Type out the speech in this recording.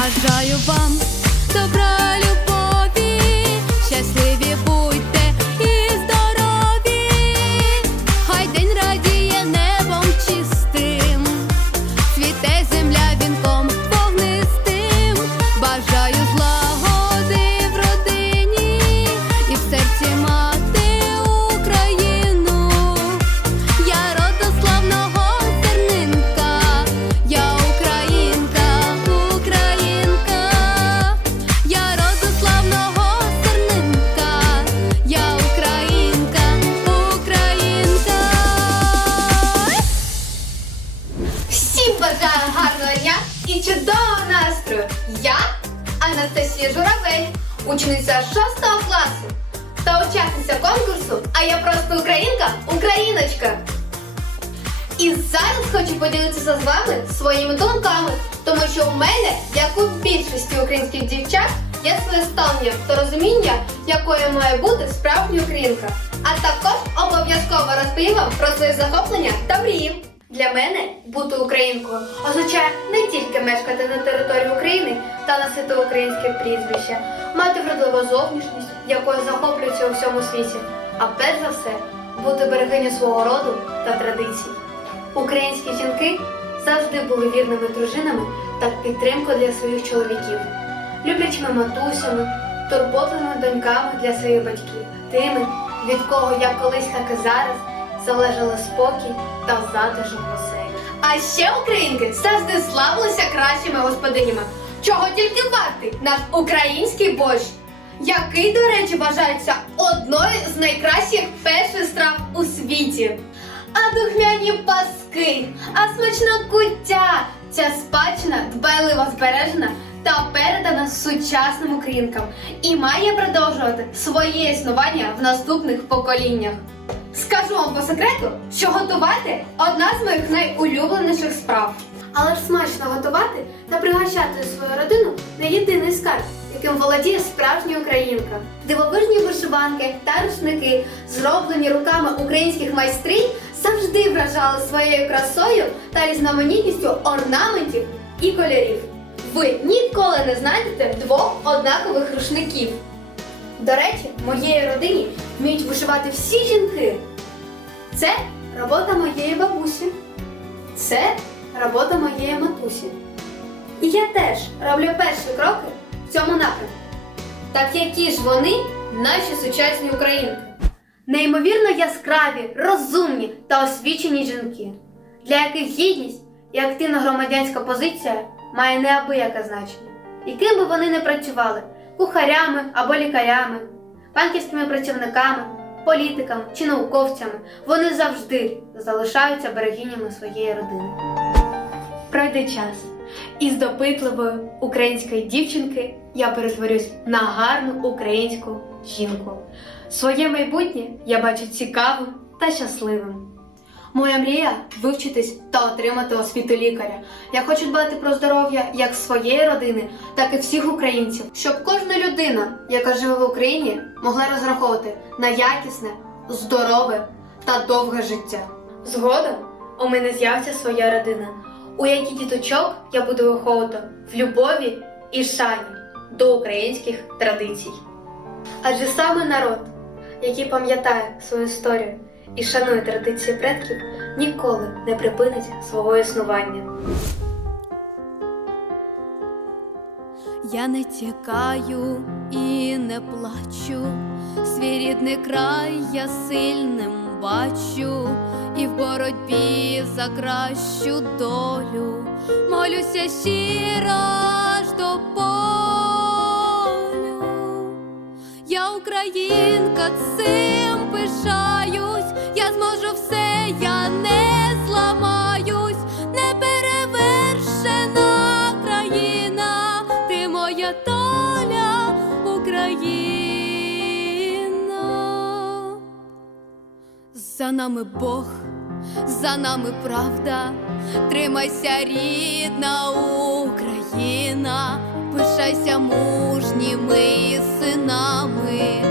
Бажаю вам добра любові, бажаю гарного дня і чудового настрою! Я Анастасія Журавель, учениця 6 класу та учасниця конкурсу А я просто українка, україночка. І зараз хочу поділитися з вами своїми думками, тому що у мене, як у більшості українських дівчат, є своє ставлення та розуміння, якою має бути справжня українка. А також обов'язково розповім вам про свої захоплення та мрії. Для мене бути українкою означає не тільки мешкати на території України та носити українське прізвище, мати вродливу зовнішність, якою захоплюються у всьому світі, а перш за все бути берегиню свого роду та традицій. Українські жінки завжди були вірними дружинами та підтримкою для своїх чоловіків, люблячими матусями, турботливими доньками для своїх батьків, тими, від кого як колись, так і зараз залежали спокій та затишок оселі. А ще українки завжди славилися кращими господинями, чого тільки вартий наш український борщ, який, до речі, вважається одною з найкращих перших страв у світі. А духмяні паски, а смачна куття. Ця спадщина дбайливо збережена та передана сучасним українкам і має продовжувати своє існування в наступних поколіннях. Скажу вам по секрету, що готувати одна з моїх найулюбленіших справ. Але ж смачно готувати та пригощати свою родину не єдиний скарб, яким володіє справжня українка. Дивовижні вишиванки та рушники, зроблені руками українських майстрів, завжди вражали своєю красою та різноманітністю орнаментів і кольорів. Ви ніколи не знайдете двох однакових рушників. До речі, моєї родині вміють вишивати всі жінки. Це робота моєї бабусі. Це робота моєї матусі. І я теж роблю перші кроки в цьому напрямку. Так які ж вони, наші сучасні українки? Неймовірно яскраві, розумні та освічені жінки, для яких гідність і активна громадянська позиція має неабияке значення. І ким би вони не працювали кухарями або лікарями, банківськими працівниками, політиками чи науковцями, вони завжди залишаються берегинями своєї родини. Пройде час, і з допитливої української дівчинки я перетворюсь на гарну українську жінку. Своє майбутнє я бачу цікавим та щасливим. Моя мрія вивчитись та отримати освіту лікаря. Я хочу дбати про здоров'я як своєї родини, так і всіх українців, щоб кожна людина, яка живе в Україні, могла розраховувати на якісне, здорове та довге життя. Згодом у мене з'явиться своя родина, у якій діточок я буду виховувати в любові і шані до українських традицій. Адже саме народ, який пам'ятає свою історію і шанує традиції предків, ніколи не припинить свого існування. Я не тікаю і не плачу, свій рідний край я сильним бачу, і в боротьбі за кращу долю молюся щиро аж до полю. Я українка, цим все, я не зламаюсь, неперевершена країна, ти моя доля, Україна. За нами Бог, за нами правда, тримайся, рідна Україна, пишайся мужніми синами.